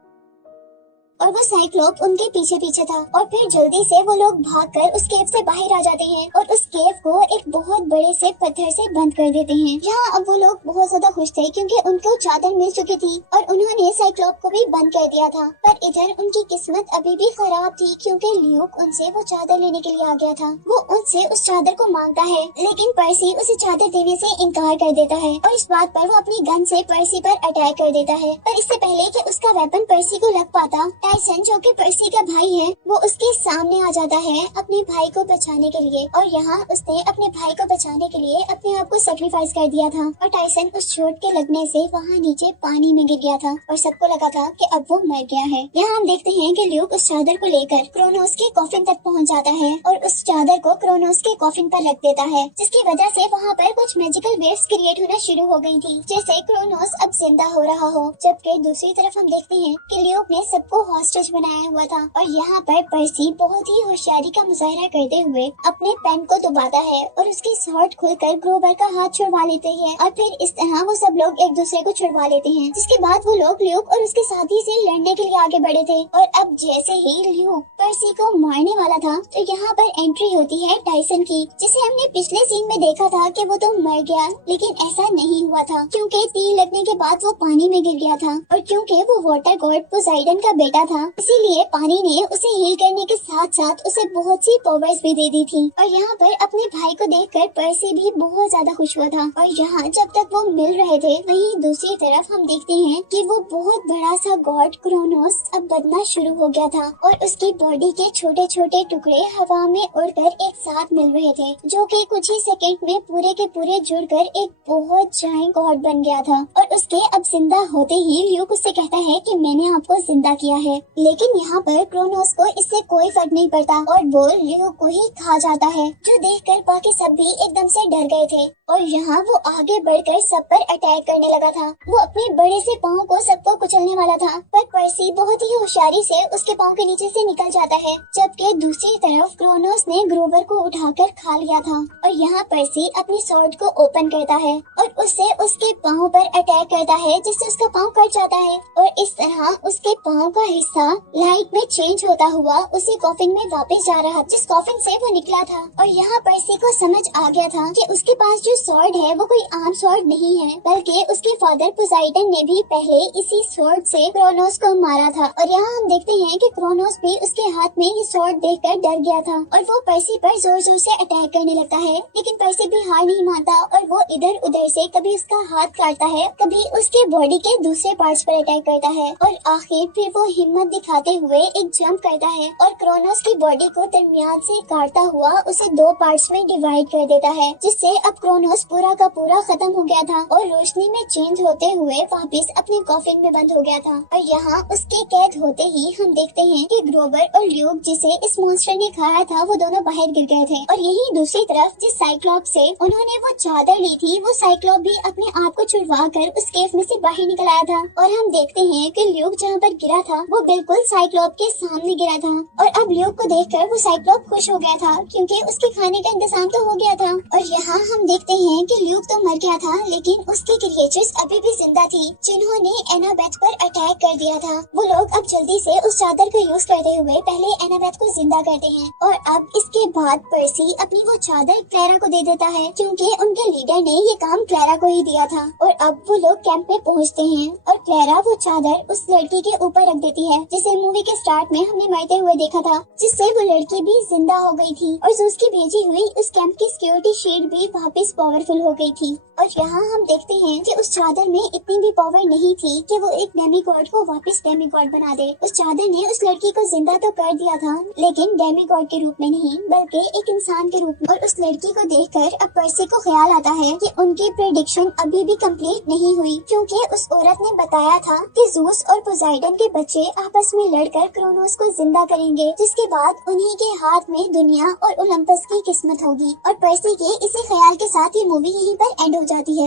और वो साइक्लोप उनके पीछे पीछे था। और फिर जल्दी से वो लोग भागकर उस केव से बाहर आ जाते हैं और उस केव को एक बहुत बड़े से पत्थर से बंद कर देते हैं। यहाँ अब वो लोग बहुत ज्यादा खुश थे क्योंकि उनको चादर मिल चुकी थी और उन्होंने साइक्लोप को भी बंद कर दिया था। पर इधर उनकी किस्मत अभी भी खराब थी क्योंकि ल्यूक उनसे वो चादर लेने के लिए आ गया था। वो उनसे उस चादर को मांगता है, लेकिन पर्सी उसे चादर देने से इनकार कर देता है और इस बात पर वो अपनी गन से पर्सी पर अटैक कर देता है। पर इससे पहले कि उसका वेपन पर्सी को लग पाता, टाइसन जो कि पर्सी का भाई है वो उसके सामने आ जाता है अपने भाई को बचाने के लिए। और यहाँ उसने अपने भाई को बचाने के लिए अपने आप को सेक्रीफाइस कर दिया था और टाइसन उस चोट के लगने से वहाँ नीचे पानी में गिर गया था और सबको लगा था कि अब वो मर गया है। यहाँ हम देखते हैं कि ल्यूक उस चादर को लेकर क्रोनोस के कॉफिन तक पहुँच जाता है और उस चादर को क्रोनोस के कॉफिन पर रख देता है, जिसकी वजह से वहाँ पर कुछ मैजिकल वेव्स क्रिएट होना शुरू हो गई थी, जैसे क्रोनोस अब जिंदा हो रहा हो। जबकि दूसरी तरफ हम देखते हैं कि ल्यूक ने सबको हॉस्टेज बनाया हुआ था और यहाँ पर पर्सी बहुत ही होशियारी का मुजाहरा करते हुए अपने पेन को दबाता है और उसकी शॉर्ट खोलकर ग्रोवर का हाथ छुड़वा लेते हैं और फिर इस तरह वो सब लोग एक दूसरे को छुड़वा लेते हैं। जिसके बाद वो लोग ल्यूक और उसके साथी से लड़ने के लिए आगे बढ़े थे और अब जैसे ही ल्यूक पर्सी को मारने वाला था तो यहाँ पर एंट्री होती है टाइसन की, जिसे हमने पिछले सीन में देखा था कि वो तो मर गया, लेकिन ऐसा नहीं हुआ था क्योंकि तीर लगने के बाद वो पानी में गिर गया था और क्योंकि वो वाटर गॉड पोसाइडन का बेटा था, इसीलिए पानी ने उसे हील करने के साथ साथ उसे बहुत सी पावर्स भी दे दी थी। और यहाँ पर अपने भाई को देखकर पर्सी भी बहुत ज्यादा खुश हुआ था। और यहाँ जब तक वो मिल रहे थे, वहीं दूसरी तरफ हम देखते हैं कि वो बहुत बड़ा सा गॉड क्रोनोस अब बनना शुरू हो गया था और उसकी बॉडी के छोटे छोटे टुकड़े हवा में उड़कर एक साथ मिल रहे थे, जो कि कुछ ही सेकंड में पूरे के पूरे जुड़कर एक बहुत जायंट गॉड बन गया था। और उसके अब जिंदा होते ही ल्यूक उससे कहता है कि मैंने आपको जिंदा किया है। लेकिन यहाँ पर क्रोनोस को इससे कोई फर्क नहीं पड़ता और वो ल्यूक को ही खा जाता है, जो देखकर बाकी सब भी एकदम से डर गए थे। और यहाँ वो आगे बढ़कर सब पर अटैक करने लगा था। वो अपने बड़े से पाँव को सबको कुचलने वाला था, पर पर्सी बहुत ही होशियारी से उसके पाँव के नीचे से निकल जाता है, जबकि दूसरी तरफ क्रोनोस ने ग्रोवर को उठाकर खा लिया था। और यहाँ पर्सी अपनी स्वॉर्ड को ओपन करता है और उससे उसके पाँव पर अटैक करता है, जिससे उसका पाँव कट जाता है। और इस तरह उसके पाँव का हिस्सा लाइट में चेंज होता हुआ उसी कॉफिन में वापस जा रहा, जिस कॉफिन से वो निकला था। और यहाँ पर्सी को समझ आ गया था कि उसके पास जो स्वॉर्ड है वो कोई आम स्वॉर्ड नहीं है, बल्कि उसके फादर पोसाइडन ने भी पहले इसी स्वॉर्ड से क्रोनोस को मारा था। और यहाँ हम देखते हैं कि क्रोनोस भी उसके हाथ में ये स्वॉर्ड देखकर डर गया था और वो पर्सी पर जोर जोर से अटैक करने लगता है। लेकिन पर्सी भी हार नहीं मानता और वो इधर उधर से कभी उसका हाथ काटता है, कभी उसके बॉडी के दूसरे पार्ट्स पर अटैक करता है और आखिर फिर वो हिम्मत दिखाते हुए एक जंप करता है और क्रोनोस की बॉडी को दरमियान से काटता हुआ उसे दो पार्ट्स में डिवाइड कर देता है, जिससे अब क्रोनोस पूरा का पूरा खत्म हो गया था और रोशनी में चेंज होते हुए वापस अपने कॉफिन में बंद हो गया था। और यहाँ उसके कैद होते ही हम देखते हैं कि ग्रोवर और ल्यूक, जिसे इस मॉन्स्टर ने खाया था, वो दोनों बाहर गिर गए थे। और यही दूसरी तरफ जिस साइक्लॉप से उन्होंने वो चादर ली थी, वो साइक्लॉप भी अपने आप को छुड़वा कर उस केव में से बाहर निकल आया था। और हम देखते हैं कि ल्यूक जहाँ पर गिरा था वो बिल्कुल साइक्लॉप के सामने गिरा था। और अब ल्यूक को देखकर वो साइक्लॉप खुश हो गया था, क्योंकि उसके खाने का इंतजाम तो हो गया था। और यहाँ हम देखते हैं कि ल्यूक तो मर गया था, लेकिन उसकी क्रिएचर्स अभी भी जिंदा थी, जिन्होंने एनाबेथ पर अटैक कर दिया था। वो लोग अब जल्दी से उस चादर को यूज करते हुए पहले एनाबेथ को जिंदा करते हैं। और अब इसके बाद पर्सी अपनी वो चादर क्लैरा को दे देता है, क्योंकि उनके लीडर ने ये काम क्लैरा को ही दिया था। और अब वो लोग कैंप में पहुँचते हैं और क्लैरा वो चादर उस लड़की के ऊपर रख देती है, जिसे मूवी के स्टार्ट में हमने मरते हुए देखा था, जिससे वो लड़की भी जिंदा हो गई थी। और जूस की भेजी हुई उस कैंप की सिक्योरिटी शील्ड भी वापस पावरफुल हो गई थी। और यहाँ हम देखते हैं कि उस चादर में इतनी भी पावर नहीं थी कि वो एक डेमीगॉड को वापस डेमीगॉड बना दे। उस चादर ने उस लड़की को जिंदा तो कर दिया था, लेकिन डेमीगॉड के रूप में नहीं, बल्कि एक इंसान के रूप में। और उस लड़की को देखकर अब पर्सी को ख्याल आता है कि उनकी प्रेडिक्शन अभी भी कंप्लीट नहीं हुई, क्योंकि उस औरत ने बताया था कि जूस और पोसाइडन के बच्चे आपस में लड़कर क्रोनोस को जिंदा करेंगे, जिसके बाद उन्हीं के हाथ में दुनिया और ओलंपस की किस्मत होगी। और पर्सी के इसी ख्याल के साथ ये मूवी यहीं पर एंड हो जाती है।